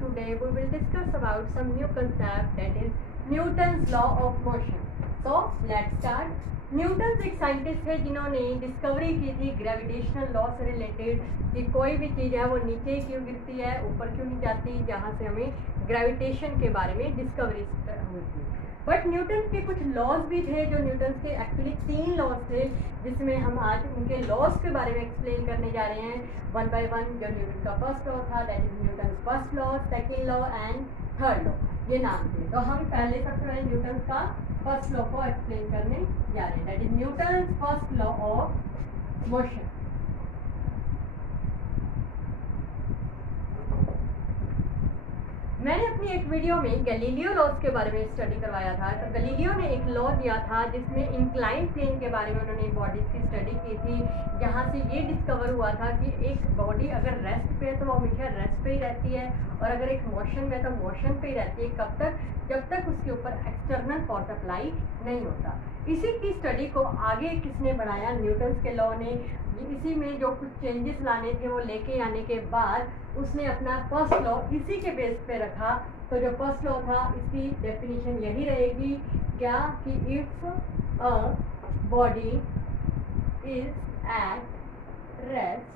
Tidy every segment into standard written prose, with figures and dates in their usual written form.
today we will discuss about some new concept, that is Newton's law of motion. So let's start. Newton एक scientist है जिन्होंने discovery की थी gravitational law से related कि कोई भी चीज़ है वो नीचे क्यों गिरती है, ऊपर क्यों नहीं जाती, जहाँ से हमें ग्रेविटेशन के बारे में डिस्कवरी हुई थी. बट न्यूटन के कुछ लॉज भी थे, जो न्यूटन के एक्चुअली 3 लॉज थे, जिसमें हम आज उनके लॉज के बारे में एक्सप्लेन करने जा रहे हैं वन बाय वन. जो न्यूटन का फर्स्ट लॉ था, that is Newton first law, second law and third law, ये नाम थे. तो हम पहले सबसे पहले न्यूटन का फर्स्ट लॉ को एक्सप्लेन करने जा रहे हैं, that is Newton first law of motion. मैंने अपनी एक वीडियो में गैलीलियो लॉज के बारे में स्टडी करवाया था. तो गैलीलियो ने एक लॉ दिया था जिसमें इंक्लाइंड प्लेन के बारे में उन्होंने बॉडीज की स्टडी की थी, जहाँ से ये डिस्कवर हुआ था कि एक बॉडी अगर रेस्ट पे है तो वो हमेशा रेस्ट पे ही रहती है, और अगर एक मोशन में तो मोशन पे ही रहती है. कब तक? जब तक उसके ऊपर एक्सटर्नल फोर्स अप्लाई नहीं होता. इसी की स्टडी को आगे किसने बढ़ाया? न्यूटन के लॉ ने. इसी में जो कुछ चेंजेस लाने थे वो लेके आने के बाद उसने अपना फर्स्ट लॉ इसी के बेस पे रखा. तो जो फर्स्ट लॉ था, इसकी डेफिनेशन यही रहेगी क्या कि if a body is at rest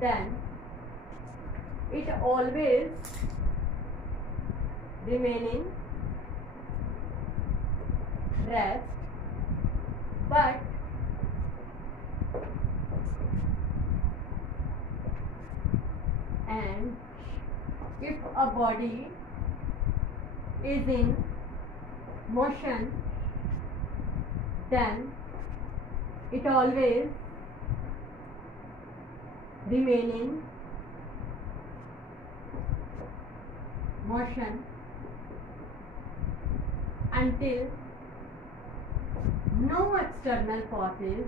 then it always remain in rest, but and if a body is in motion then it always remain in motion until no external forces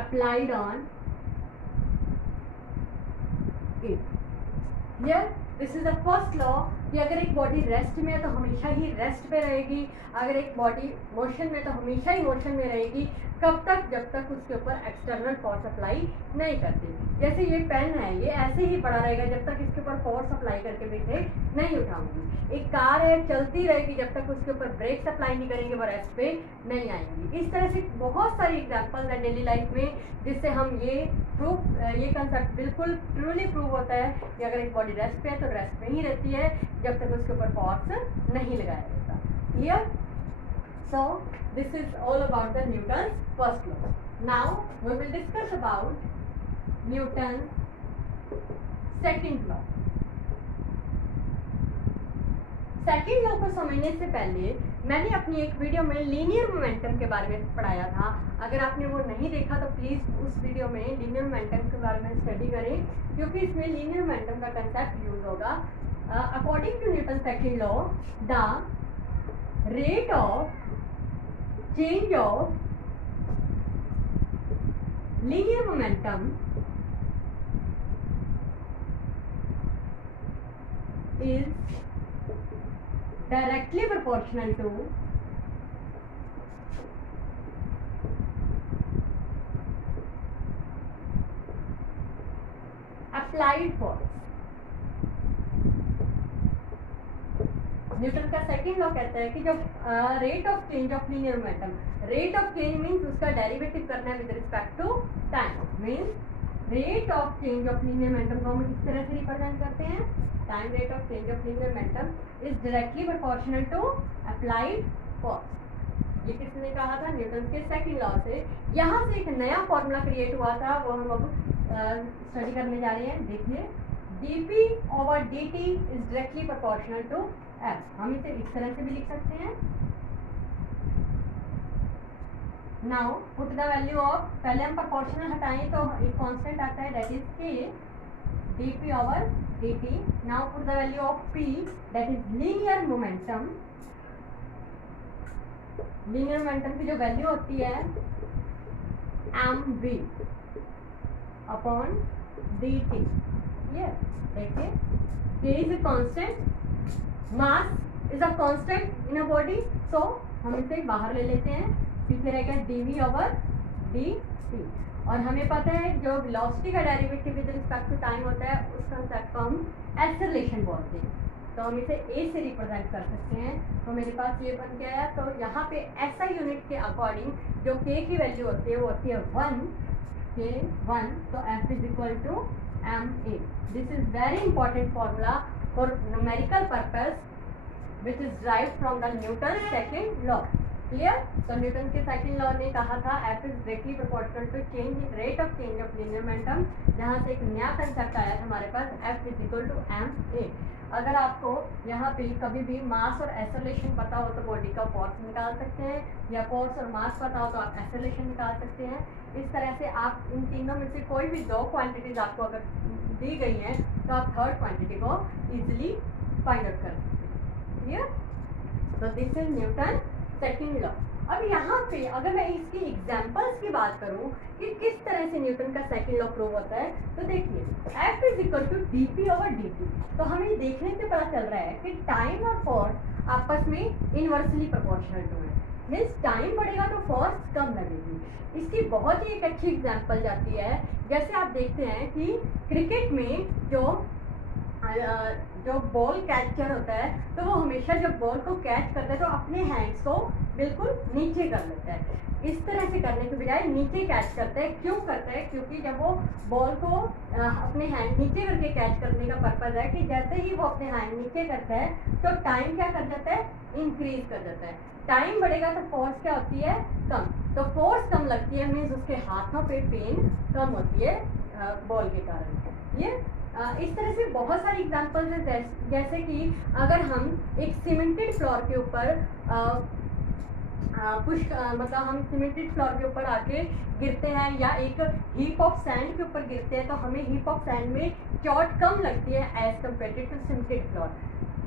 applied on it. Here this is the first law कि अगर एक body rest में है तो हमेशा ही rest पे रहेगी, अगर एक बॉडी मोशन में तो हमेशा ही मोशन में रहेगी. कब तक? जब तक उसके ऊपर एक्सटर्नल फोर्स अप्लाई नहीं करती. जैसे ये पेन है, ये ऐसे ही पड़ा रहेगा जब तक इसके ऊपर फोर्स अप्लाई करके बैठे नहीं उठाऊंगी. एक कार है, चलती रहेगी जब तक उसके ऊपर ब्रेक्स अप्लाई नहीं करेंगे वो रेस्ट पे नहीं आएंगी. इस तरह से बहुत सारी एग्जांपल्स हैं डेली लाइफ में, जिससे हम ये कंसेप्ट बिल्कुल ट्रूली प्रूव होता है कि अगर एक बॉडी रेस्ट पे है तो रेस्ट पे ही रहती है जब तक उसके ऊपर फोर्स नहीं लगाया जाता. Clear? So this is all about the Newton first law. Now we will discuss about Newton second law. Second law को समझने से पहले मैंने अपनी एक वीडियो में लीनियर मोमेंटम के बारे में पढ़ाया था. अगर आपने वो नहीं देखा तो प्लीज़ उस वीडियो में लीनियर मोमेंटम के बारे में स्टडी करें, क्योंकि इसमें लीनियर मोमेंटम का कंसेप्ट यूज होगा. According to Newton second law, the rate of change of linear momentum is directly proportional to applied force. Newton का सेकंड लॉ कहता है कि जब rate of change of linear momentum, rate of change means उसका derivative करना है with respect to time, means rate of change of linear momentum को हम किस तरह से रिप्रेजेंट करते हैं? Time rate of change of linear momentum is directly proportional to applied force. ये किसने कहा था? न्यूटन के सेकंड लॉ से. यहाँ से एक नया फॉर्मूला क्रिएट हुआ था, वो हम अब स्टडी करने जा रहे हैं. देखिए, dp over dt is directly proportional to f. हम इसे इस तरह से भी लिख सकते हैं. Now put the value of, पहले हम प्रोपोर्शनल हटाएं तो एक कांस्टेंट आता है, that is k dp over dt. Now put the value of p, that is linear momentum. Linear momentum की जो वैल्यू होती है mv अपॉन dt. Yes, देखिए, k is a constant, mass is a constant in a body, so हम इसे बाहर ले लेते हैं. पीछे रहेगा dv over dt. और हमें पता है जो वेलोसिटी का derivative with respect to time होता है उस कंसेप्ट को हम एक्सेलरेशन बोलते हैं। तो हम इसे ए से रिप्रेजेंट कर सकते हैं। तो मेरे पास ये बन गया है। तो यहाँ पे ऐसा यूनिट के अकॉर्डिंग जो के की वैल्यू होती है वो होती है 1 के 1। तो F is equal to M A. This is very important formula for numerical purpose which is drive from the Newton second law. Clear? तो न्यूटन के सेकंड लॉ ने कहा था F is directly proportional to change rate of change of linear momentum, जहाँ से एक नया concept आया था हमारे पास F is equal to M A. अगर आपको यहाँ पे कभी भी मास और एक्सेलरेशन पता हो तो बॉडी का फोर्स निकाल सकते हैं, या फोर्स और मास पता हो तो आप एक्सेलरेशन निकाल सकते हैं। इस तरह से आप इन तीनों में से कोई भी दो क्वांटिटीज आपको अगर दी गई हैं तो आप थर्ड क्वांटिटी को इजीली फाइंड आउट कर सकते हैं। क्लियर? तो this is Newton second law. अब यहाँ पे अगर मैं इसकी एग्जांपल्स की बात करूँ कि किस तरह से न्यूटन का सेकंड लॉ प्रूव होता है, तो देखिए F is equal to dp over dt। तो हमें देखने से पता चल रहा है कि टाइम और फोर्स आपस में इनवर्सली प्रोपोर्शनल टू है। मीन्स टाइम बढ़ेगा तो फोर्स कम लगेगी। इसकी बहुत ही एक अच्छी एग्जांपल जाती है, जैसे आप देखते हैं कि क्रिकेट में जो बॉल कैचर होता है तो वो हमेशा जब बॉल को कैच करता है तो अपने हैंड्स को बिल्कुल नीचे कर लेता है। इस तरह से करने के बजाय नीचे कैच करता है। क्यों करता है? क्योंकि जब वो बॉल को अपने हैंड नीचे करके कैच करने का पर्पज़ है कि जैसे ही वो अपने हैंड नीचे करता है तो टाइम क्या कर जाता है? इंक्रीज कर जाता है। टाइम बढ़ेगा तो फोर्स क्या होती है? कम। तो फोर्स कम लगती है, मीन्स उसके हाथों पे पेन कम होती है बॉल के कारण। ये इस तरह से बहुत सारी एग्जांपल्स हैं, जैसे कि अगर हम एक सीमेंटेड फ्लोर के ऊपर मतलब हम सीमेंटेड फ्लोर के ऊपर आके गिरते हैं या एक हीप ऑफ सैंड के ऊपर गिरते हैं तो हमें हीप ऑफ सैंड में चोट कम लगती है as compare to cemented floor.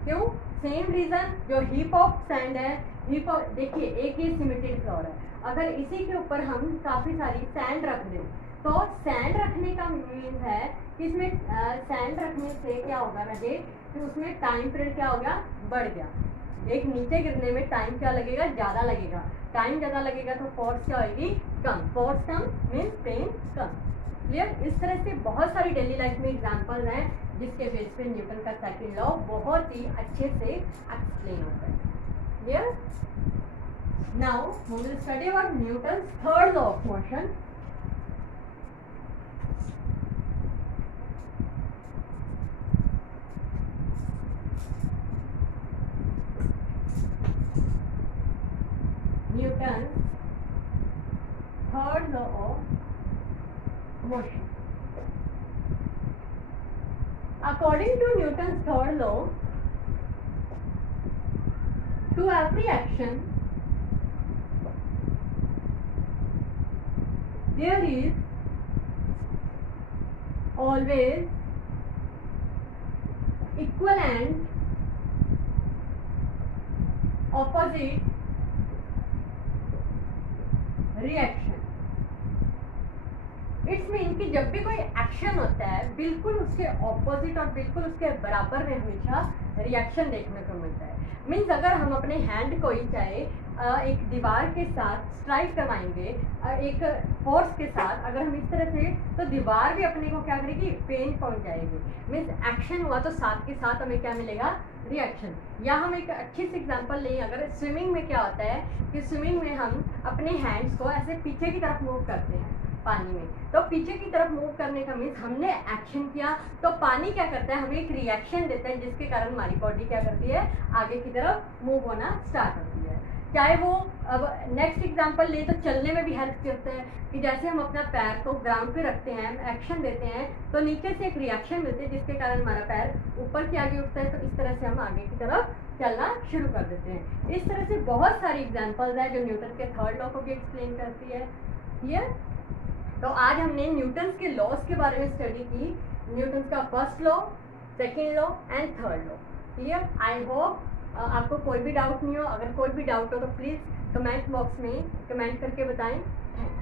क्यों? सेम रीज़न, जो हीप ऑफ सैंड है, देखिए एक ही सीमेंटेड फ्लोर है, अगर इसी के ऊपर हम काफ़ी सारी सैंड रख दें तो सैंड रखने का मीन है कि इसमें सैंड रखने से क्या होगा लगे कि उसमें टाइम पीरियड क्या हो गया? बढ़ गया। एक नीचे गिरने में टाइम क्या लगेगा? ज़्यादा लगेगा। टाइम ज़्यादा लगेगा तो फोर्स क्या होगी? कम। फोर्स कम मीन्स पेन कम। क्लियर? इस तरह से बहुत सारी डेली लाइफ में एग्जांपल हैं जिसके बेस पे न्यूटन का सेकंड लॉ बहुत ही अच्छे से एक्सप्लेन होता है। Clear? Now we will study about Newton third law of motion. Newton's third law of motion. According to Newton's third law, to every action there is always equal and opposite reaction. It's mean कि जब भी कोई action होता है बिल्कुल उसके opposite और बिल्कुल उसके बराबर में हमेशा रिएक्शन देखने को मिलता है। मीन्स अगर हम अपने हैंड को ही चाहे एक दीवार के साथ स्ट्राइक करवाएंगे एक फोर्स के साथ, अगर हम इस तरह से, तो दीवार भी अपने को क्या करेगी? पेन पहुंच जाएगी। मीन्स एक्शन हुआ तो साथ के साथ हमें क्या मिलेगा? रिएक्शन। या हम एक अच्छी सी एग्जांपल लें, अगर स्विमिंग में क्या होता है कि स्विमिंग में हम अपने हैंड्स को ऐसे पीछे की तरफ मूव करते हैं पानी में, तो पीछे की तरफ मूव करने का मीन्स हमने एक्शन किया तो पानी क्या करता है? हमें एक रिएक्शन देता है जिसके कारण हमारी बॉडी क्या करती है? आगे की तरफ मूव होना स्टार्ट होती है। चाहे वो अब नेक्स्ट एग्जांपल ले तो चलने में भी हेल्प करते हैं कि जैसे हम अपना पैर को ग्राउंड पे रखते हैं, एक्शन देते हैं तो नीचे से एक रिएक्शन मिलती है जिसके कारण हमारा पैर ऊपर की आगे उठता है, तो इस तरह से हम आगे की तरफ चलना शुरू कर देते हैं। इस तरह से बहुत सारी एग्जांपल्स है जो न्यूटन के थर्ड लॉ को भी एक्सप्लेन करती है। क्लियर? तो आज हमने न्यूटन्स के लॉज के बारे में स्टडी की, न्यूटन्स का first law, second law and third law. Clear? I hope आपको कोई भी डाउट नहीं हो। अगर कोई भी डाउट हो तो प्लीज़ कमेंट बॉक्स में कमेंट करके बताएं। थैंक्स।